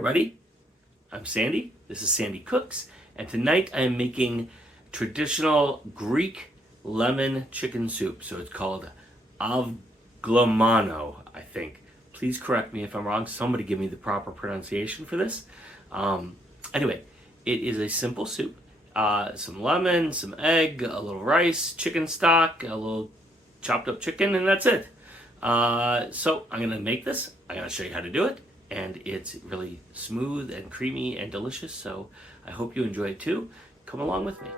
everybody, I'm Sandy, this is Sandi Cooks, and tonight I am making traditional Greek lemon chicken soup. So it's called Avgolemano, I think. Please correct me if I'm wrong, somebody give me the proper pronunciation for this. Anyway, it is a simple soup. Some lemon, some egg, a little rice, chicken stock, a little chopped up chicken, and that's it. So I'm gonna make this, I'm gonna show you how to do it, and it's really smooth and creamy and delicious, so I hope you enjoy it too. Come along with me.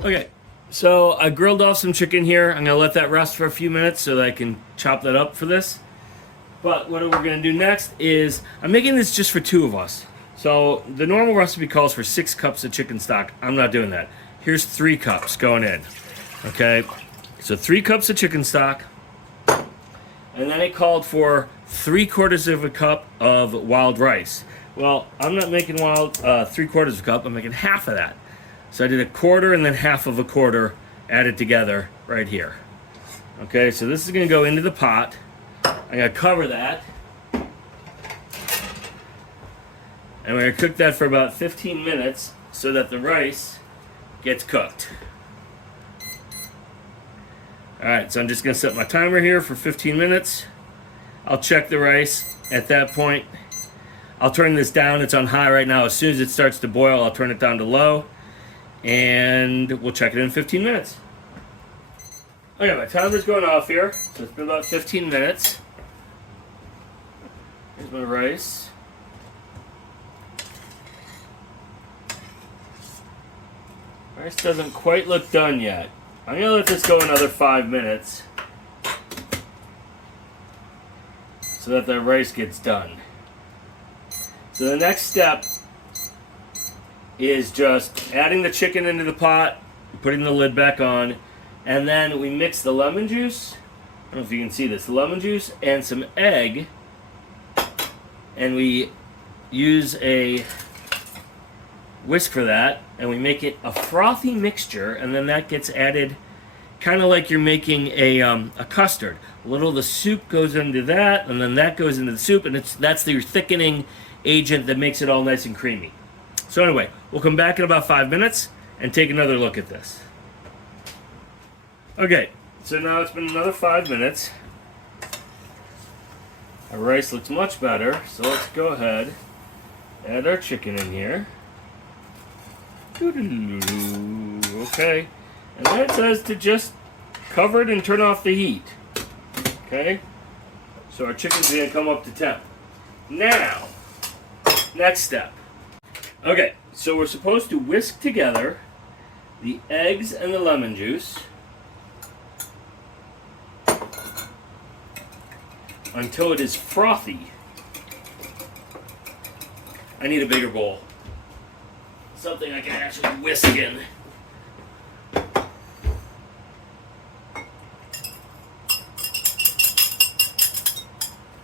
Okay, so I grilled off some chicken here. I'm gonna let that rest for a few minutes so that I can chop that up for this. But what we're gonna do next is, I'm making this just for two of us. So the normal recipe calls for 6 cups of chicken stock. I'm not doing that. Here's 3 cups going in. Okay, so 3 cups of chicken stock. And then it called for 3/4 of a cup of wild rice. Well, I'm not making 3/4 of a cup, I'm making half of that. So I did 1/4 and then half of 1/4 added together right here. Okay, so this is gonna go into the pot. I'm gonna cover that. And we're gonna cook that for about 15 minutes so that the rice gets cooked. Alright, so I'm just gonna set my timer here for 15 minutes. I'll check the rice at that point. I'll turn this down, it's on high right now. As soon as it starts to boil, I'll turn it down to low. And we'll check it in 15 minutes. Okay, my timer's going off here. So it's been about 15 minutes. Here's my rice. Rice doesn't quite look done yet. I'm going to let this go another 5 minutes so that the rice gets done. So the next step is just adding the chicken into the pot, putting the lid back on, and then we mix the lemon juice, I don't know if you can see this, the lemon juice and some egg, and we use a whisk for that, and we make it a frothy mixture, and then that gets added kind of like you're making a custard. A little of the soup goes into that, and then that goes into the soup, and that's your thickening agent that makes it all nice and creamy. So anyway, we'll come back in about 5 minutes and take another look at this. Okay, so now it's been another 5 minutes. Our rice looks much better, so let's go ahead, add our chicken in here. Okay, and then it says to just cover it and turn off the heat. Okay, so our chicken's gonna come up to temp. Now, next step. Okay, so we're supposed to whisk together the eggs and the lemon juice until it is frothy. I need a bigger bowl. Something I can actually whisk in.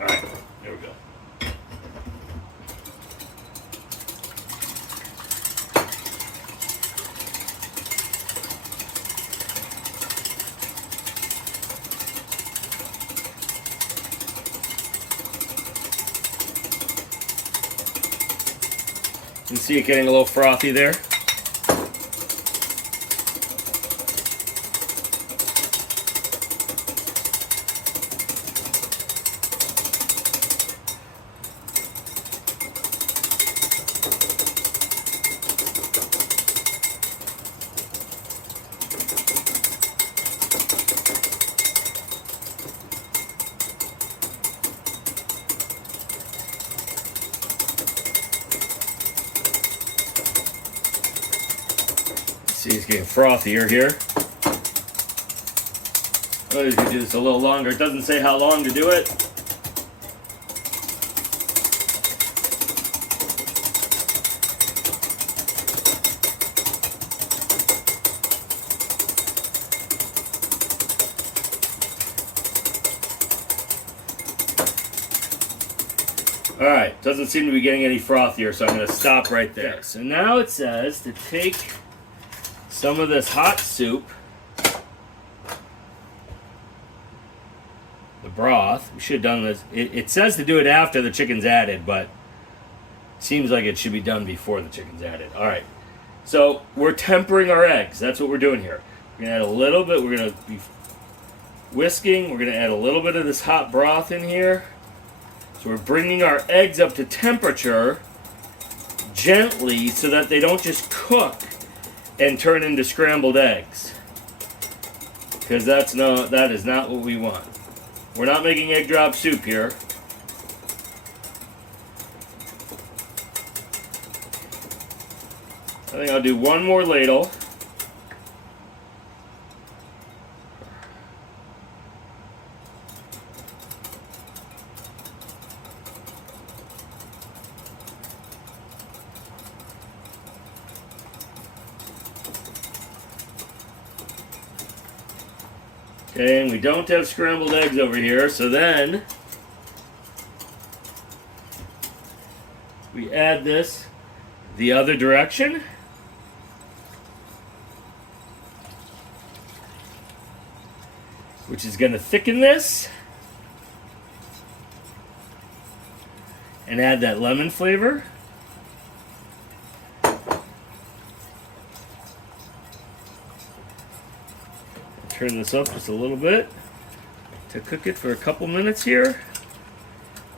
Alright, there we go. You can see it getting a little frothy there. See, it's getting frothier here. Oh, you can do this a little longer. It doesn't say how long to do it. Alright, doesn't seem to be getting any frothier, so I'm going to stop right there. So now it says to take some of this hot soup, the broth. We should have done this. It says to do it after the chicken's added, but it seems like it should be done before the chicken's added. All right. So we're tempering our eggs. That's what we're doing here. We're going to add a little bit. We're going to be whisking. We're going to add a little bit of this hot broth in here. So we're bringing our eggs up to temperature gently so that they don't just cook and turn into scrambled eggs. Because that is not what we want. We're not making egg drop soup here. I think I'll do one more ladle. Okay, and we don't have scrambled eggs over here, so then we add this the other direction. Which is going to thicken this and add that lemon flavor. Turn this up just a little bit to cook it for a couple minutes here.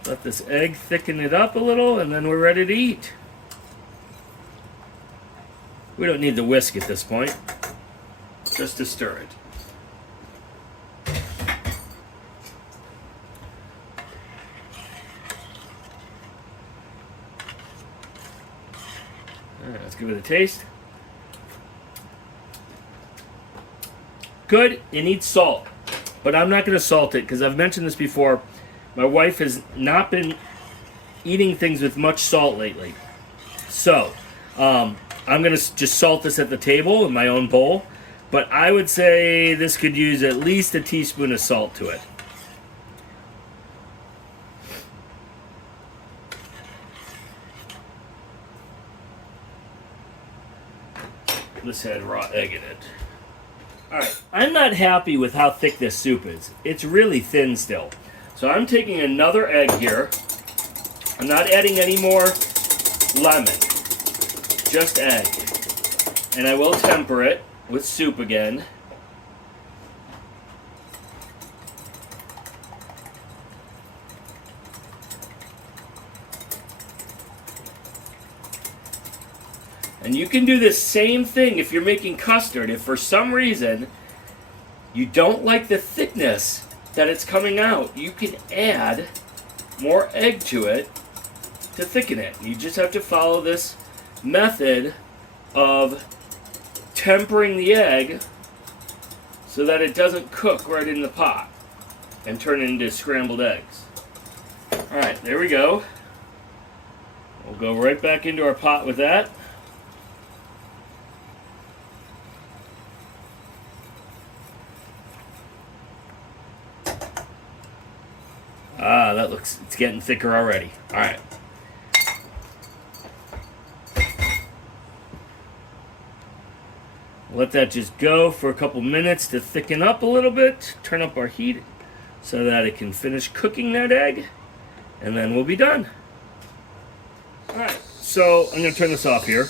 Let this egg thicken it up a little, and then we're ready to eat. We don't need the whisk at this point, just to stir it. All right, let's give it a taste. Good. It needs salt, but I'm not going to salt it because I've mentioned this before. My wife has not been eating things with much salt lately. So, I'm going to just salt this at the table in my own bowl, but I would say this could use at least a teaspoon of salt to it. This had raw egg in it. Alright, I'm not happy with how thick this soup is. It's really thin still. So I'm taking another egg here. I'm not adding any more lemon. Just egg. And I will temper it with soup again. And you can do this same thing if you're making custard. If for some reason you don't like the thickness that it's coming out, you can add more egg to it to thicken it. You just have to follow this method of tempering the egg so that it doesn't cook right in the pot and turn it into scrambled eggs. Alright, there we go. We'll go right back into our pot with that. That looks, it's getting thicker already. All right. Let that just go for a couple minutes to thicken up a little bit. Turn up our heat so that it can finish cooking that egg. And then we'll be done. All right. So I'm going to turn this off here.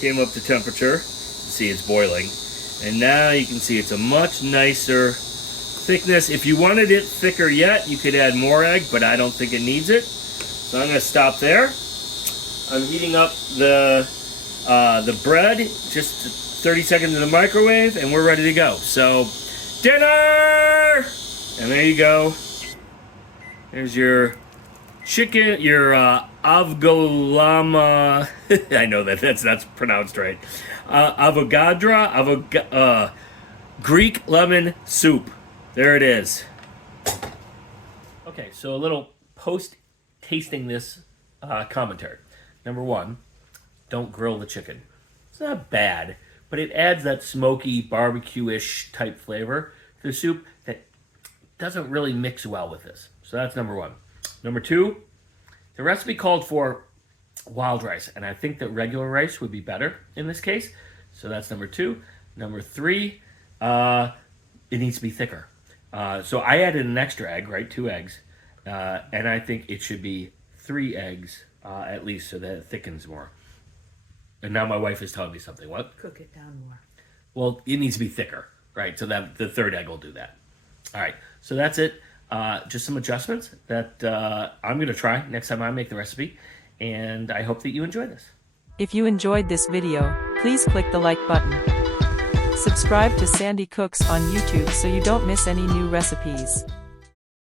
Came up to temperature. See, it's boiling. And now you can see it's a much nicer thickness. If you wanted it thicker yet, you could add more egg, but I don't think it needs it. So I'm going to stop there. I'm heating up the bread, just 30 seconds in the microwave, and we're ready to go. So, dinner! And there you go. There's your chicken, your Avgolemano. I know that's not pronounced right. Greek lemon soup. There it is. Okay, so a little post-tasting this commentary. Number one, don't grill the chicken. It's not bad, but it adds that smoky, barbecue-ish type flavor to the soup that doesn't really mix well with this. So that's number one. Number two, the recipe called for wild rice, and I think that regular rice would be better in this case. So that's number two. Number three, it needs to be thicker. So I added an extra egg, right? 2 eggs. And I think it should be 3 eggs at least so that it thickens more. And now my wife is telling me something. What? Cook it down more. Well, it needs to be thicker, right? So that the 3rd egg will do that. All right, so that's it. Just some adjustments that I'm going to try next time I make the recipe. And I hope that you enjoy this. If you enjoyed this video, please click the like button. Subscribe to Sandi Cooks on YouTube so you don't miss any new recipes.